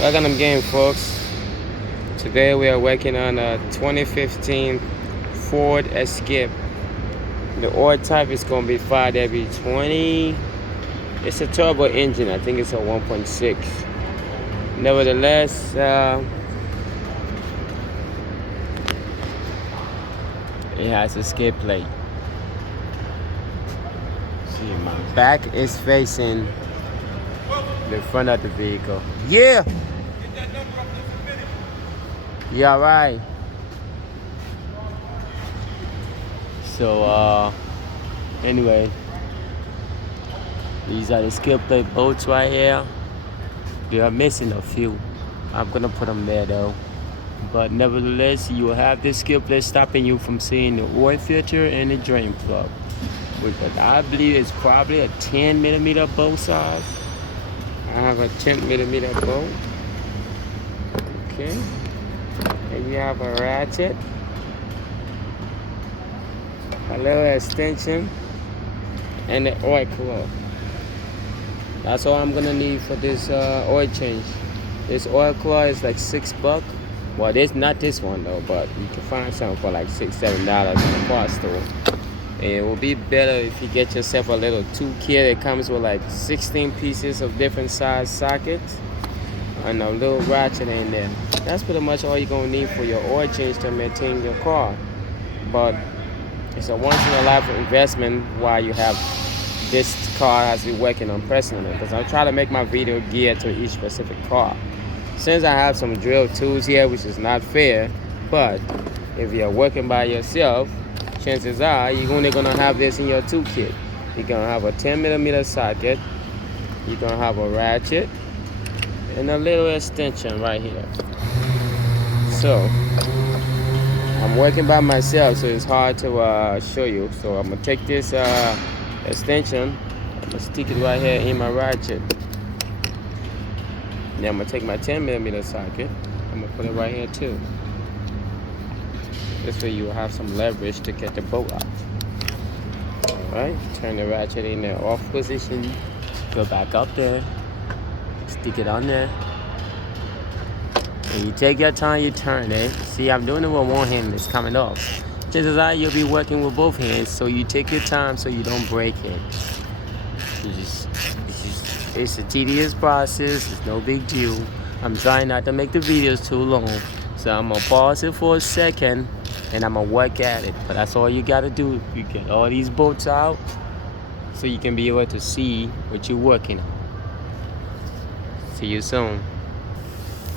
Welcome again, folks. Today we are working on a 2015 Ford Escape. The oil type is going to be 5W20. It's a turbo engine. I think it's a 1.6. Nevertheless, it has a skid plate. See, my back is facing the front of the vehicle. Yeah. Yeah, right. So, anyway, these are the skid plate bolts right here. We are missing a few. I'm gonna put them there though. But nevertheless, you will have this skid plate stopping you from seeing the oil filter and the drain plug. But I believe it's probably a 10mm bolt size. I have a 10mm bolt. Okay. And you have a ratchet, a little extension, and the oil claw. That's all I'm gonna need for this oil change. This oil claw is like $6. Well, it's not this one though, but you can find some for like $6-7 in the car store. And it will be better if you get yourself a little toolkit that comes with like 16 pieces of different size sockets and a little ratchet in there. That's pretty much all you're gonna need for your oil change to maintain your car. But it's a once in a life investment while you have this car has been working on personally, because I try to make my video geared to each specific car. Since I have some drill tools here, which is not fair, but if you're working by yourself, chances are you're only gonna have this in your toolkit. You're gonna have a 10mm socket, you're gonna have a ratchet, and a little extension right here. So I'm working by myself, so it's hard to show you. So I'm gonna take this extension, I'm gonna stick it right here in my ratchet. Then I'm gonna take my 10mm socket, I'm gonna put it right here too. This way you will have some leverage to get the bolt out. Alright, turn the ratchet in the off position, go back up there, stick it on there. And you take your time, you turn it. See, I'm doing it with one hand, it's coming off. Chances are you'll be working with both hands, so you take your time so you don't break it. It's a tedious process, it's no big deal. I'm trying not to make the videos too long, so I'm gonna pause it for a second and I'm gonna work at it. But that's all you gotta do. You get all these bolts out so you can be able to see what you're working on. See you soon.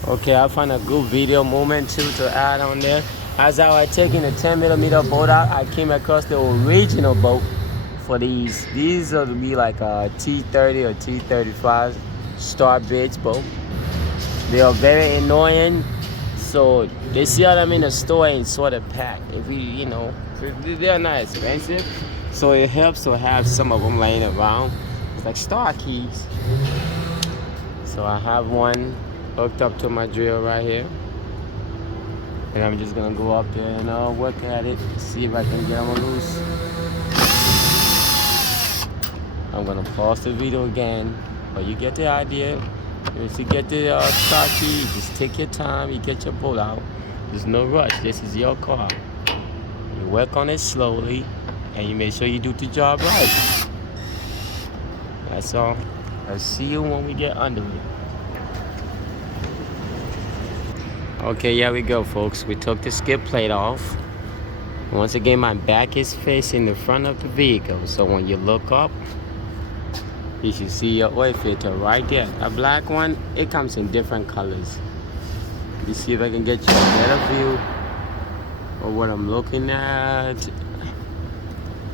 Okay, I found a good video moment too to add on there. As I was taking the 10mm bolt out, I came across the original bolt for these. These are to be like a T30 or T35 star bridge bolt. They are very annoying, so they sell them in the store and sort of packed. If you know, they're not expensive, so it helps to have some of them laying around. It's like star keys. So I have one hooked up to my drill right here, and I'm just gonna go up there and work at it, see if I can get them loose. I'm gonna pause the video again, but you get the idea. If you get the star key, you just take your time, you get your bolt out. There's no rush, this is your car. You work on it slowly, and you make sure you do the job right. That's all. I'll see you when we get under it. Okay, here we go, folks. We took the skid plate off. Once again, my back is facing the front of the vehicle, so when you look up, you should see your oil filter right there. A black one, it comes in different colors. You see if I can get you a better view of what I'm looking at.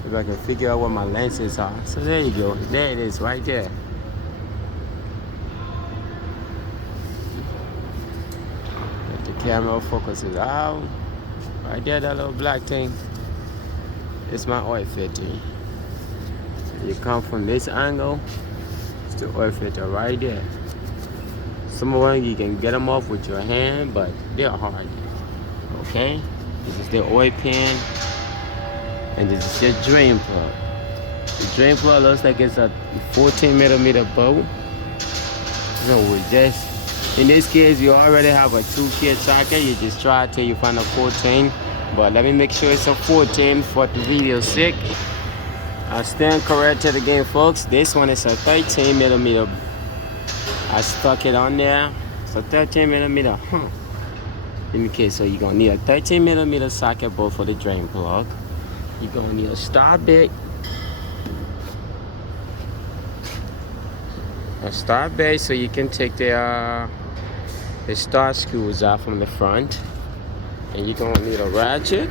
If I can figure out what my lenses are. So there you go. There it is, right there. Camera focuses out. Right there, that little black thing. It's my oil filter. You come from this angle, it's the oil filter right there. Some of them you can get them off with your hand, but they're hard. Okay? This is the oil pan, and this is your drain plug. The drain plug looks like it's a 14mm bolt. So we just In this case, you already have a 2-kit socket. You just try till you find a 14. But let me make sure it's a 14 for the video's sake. I stand corrected again, folks. This one is a 13 millimeter. I stuck it on there. It's a 13 millimeter. Okay, so you're gonna need a 13 millimeter socket bolt for the drain plug. You're gonna need a start bit. A start bit so you can take the start screws out from the front. And you're gonna need a ratchet,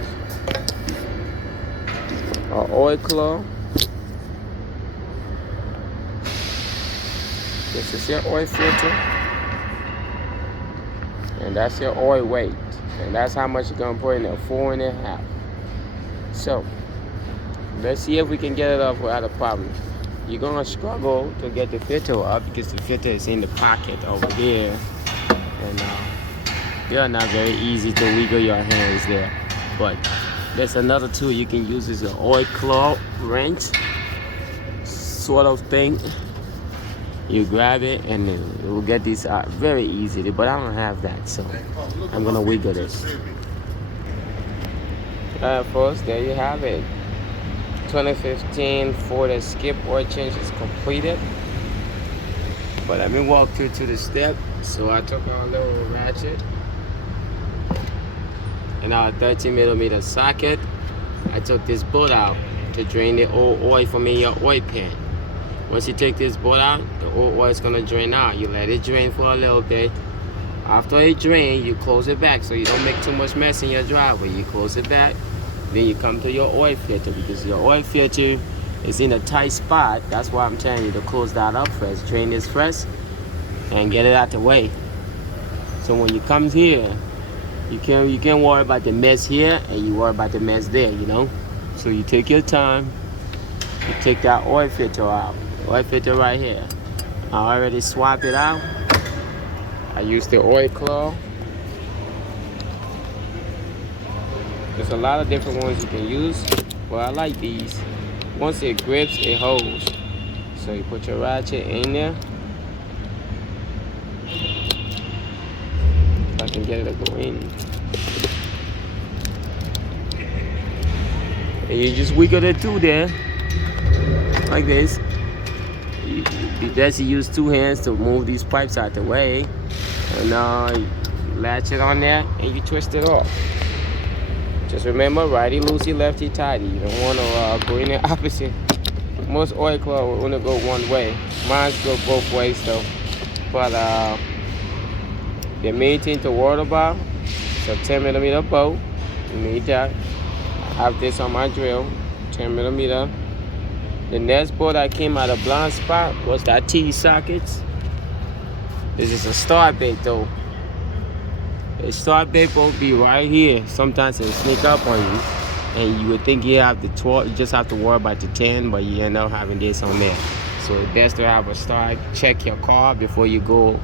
an oil claw. This is your oil filter, and that's your oil weight, and that's how much you're gonna put in there, 4.5. So let's see if we can get it up without a problem. You're gonna struggle to get the filter up because the filter is in the pocket over there, and they're not very easy to wiggle your hands there. But there's another tool you can use, is an oil claw wrench sort of thing. You grab it and it will get this out very easily, but I don't have that, so I'm gonna wiggle this. Alright folks, there you have it. 2015 Ford Escape oil change is completed. But let me walk you to the step. So I took our little ratchet and our 13 millimeter socket. I took this bolt out to drain the old oil from in your oil pan. Once you take this bolt out, the old oil is gonna drain out. You let it drain for a little bit. After it drains, you close it back so you don't make too much mess in your driveway. You close it back, then you come to your oil filter, because your oil filter is in a tight spot. That's why I'm telling you to close that up first. Drain this first and get it out the way. So when you come here, you can't worry about the mess here and you worry about the mess there, you know. So you take your time. You take that oil filter out. Oil filter right here. I already swapped it out. I used the oil claw. There's a lot of different ones you can use, but I like these. Once it grips, it holds. So you put your ratchet in there. If I can get it to go in. And you just wiggle it through there, like this. You best use 2 hands to move these pipes out the way. And you latch it on there and you twist it off. Just remember, righty loosey, lefty tighty. You don't want to go in the opposite. Most oil claw will only go one way. Mine go both ways though. But the main thing to worry about is a 10 millimeter bolt. You need that. I have this on my drill, 10 millimeter. The next bolt that came out of blind spot was that T sockets. This is a start bait though. The start bait will be right here. Sometimes it'll sneak up on you, and you would think you have the 12. You just have to worry about the 10, but you end up having this on there. So it's best to have a start. Check your car before you go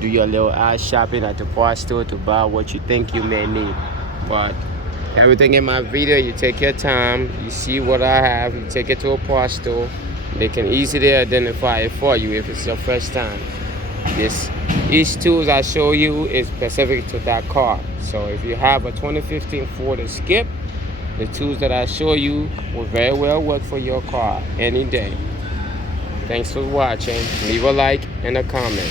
do your little ass shopping at the parts store to buy what you think you may need. But everything in my video, you take your time, you see what I have, you take it to a parts store. They can easily identify it for you if it's your first time. Each tools I show you is specific to that car. So if you have a 2015 Ford Escape, the tools that I show you will very well work for your car any day. Thanks for watching. Leave a like and a comment.